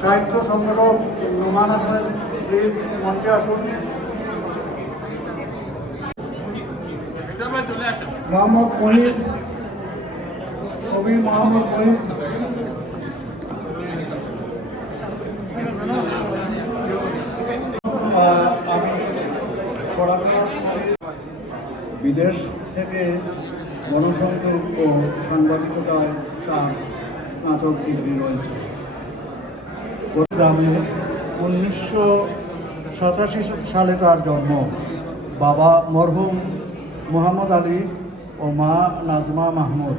সাহিত্য সংগঠক নোমান আহমেদ প্লিজ মঞ্চে আসুন। মোহাম্মদ মহিদ, কবি মোহাম্মদ মহিদ। আমি বিদেশ থেকে গণসংযোগ ও সাংবাদিকতায় তার স্নাতক ডিগ্রি রয়েছে। গ্রামে 1987 সালে তার জন্ম। বাবা মরহুম মোহাম্মদ আলী ও মা নাজমা মাহমুদ।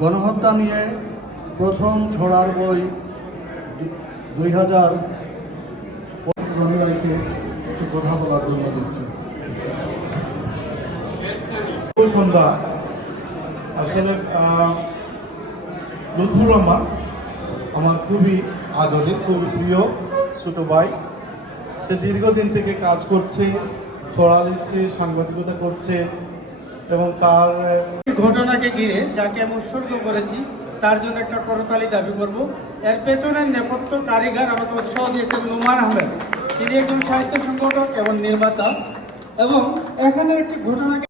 গণহত্যা নিয়ে প্রথম ছড়ার বই 2000 রবিরাইকে কিছু কথা বলার জন্য দিচ্ছি। সন্ধ্যা আসলে লুৎফুর রহমান আমার খুবই আদরের, খুবই প্রিয় ছোট ভাই। সে দীর্ঘদিন থেকে কাজ করছে, ছড়া লিখছে, সাংবাদিকতা করছে এবং তার ঘটনাকে ঘিরে যাকে আমি উৎসর্গ করেছি তার জন্য একটা করতালি দাবি করব। এর পেছনের নেপথ্য কারিগর আমাকে উৎসাহ দিয়েছেন নোমান আহমেদ। তিনি একজন সাহিত্য সংগঠক এবং নির্মাতা, এবং এখানের একটি ঘটনাকে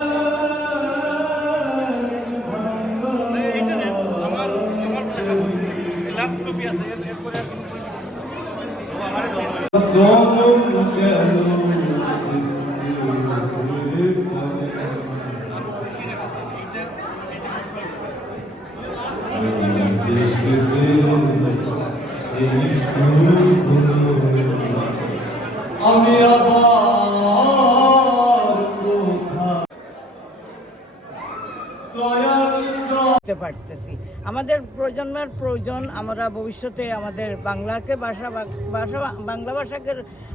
আমি পারতেছি। আমাদের প্রজন্মের প্রয়োজন, আমরা ভবিষ্যতে আমাদের বাংলাকে বাংলা ভাষাকে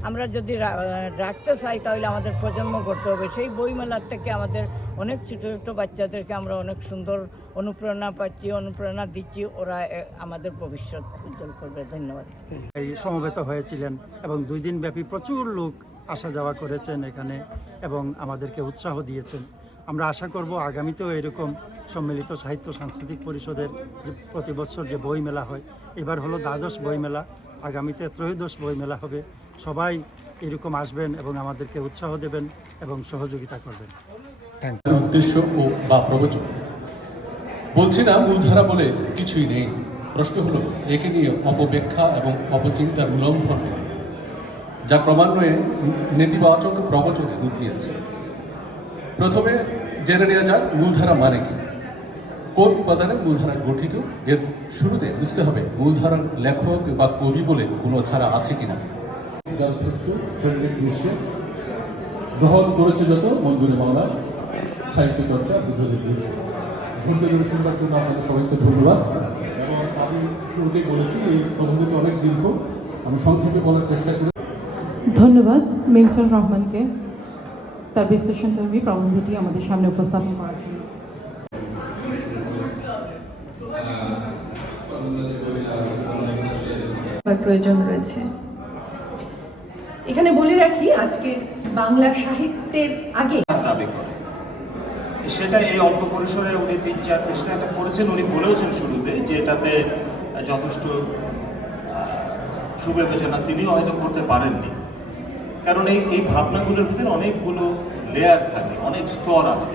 আমরা যদি রাখতে চাই তাহলে আমাদের প্রজন্ম করতে হবে। সেই বইমেলার থেকে আমাদের অনেক ছোটো ছোটো বাচ্চাদেরকে আমরা অনেক সুন্দর অনুপ্রেরণা পাচ্ছি, অনুপ্রেরণা দিচ্ছি। ওরা আমাদের ভবিষ্যৎ উজ্জ্বল করবে। ধন্যবাদ। এই সমবেত হয়েছিলেন এবং 2 দিন ব্যাপী প্রচুর লোক আসা যাওয়া করেছেন এখানে এবং আমাদেরকে উৎসাহ দিয়েছেন। আমরা আশা করব আগামীতেও এরকম সম্মিলিত সাহিত্য সাংস্কৃতিক পরিষদের যে প্রতি বছর যে বইমেলা হয়, এবার হলো 12শ বইমেলা, আগামীতে 13শ বইমেলা হবে। সবাই এরকম আসবেন এবং আমাদেরকে উৎসাহ দেবেন এবং সহযোগিতা করবেন। উদ্দেশ্য ও বা প্রবচন বলছি না মূলধারা বলে কিছুই নেই। প্রশ্ন হলো একে নিয়ে অপব্যাখ্যা এবং অপচিন্তার উল্লঙ্ঘন, যা ক্রমান্বয়ে নেতিবাচক প্রবচনে রূপ নিয়েছে। প্রথমে জেনে নেওয়া যাক মূলধারা মানে কি, কোন উপাদানে মূলধারা গঠিত। এর শুরুতে বুঝতে হবে মূলধারার লেখক বা কবি বলে কোনো ধারা আছে কিনা। গ্রহণ করেছে যত মঞ্জুরি বাংলা সাহিত্য চর্চা বুদ্ধদেব বসু। ধৈর্য ধরে শুনবার জন্য আপনাদের সবাইকে ধন্যবাদ। এবং আমি শুরুতেই বলেছি এই প্রবন্ধটি অনেক দীর্ঘ, আমি সংক্ষেপে বলার চেষ্টা করি। ধন্যবাদ মেঘজল রহমানকে তার বিশ্লেষণধর্মী প্রবন্ধটি আমাদের সামনে উপস্থাপন করার জন্য। প্রয়োজন রয়েছে। এখানে বলে রাখি আজকে বাংলা সাহিত্যের আগে দাবি করে সেটা এই অল্প পরিসরে উনি 3-4 পৃষ্ঠাটা করেছেন। উনি বলেওছেন শুরুতে যে এটাতে যথেষ্ট সুবিবেচনা তিনিও হয়তো করতে পারেননি, কারণ এই ভাবনাগুলোর ভিতরে অনেকগুলো লেয়ার থাকে, অনেক স্তর আছে।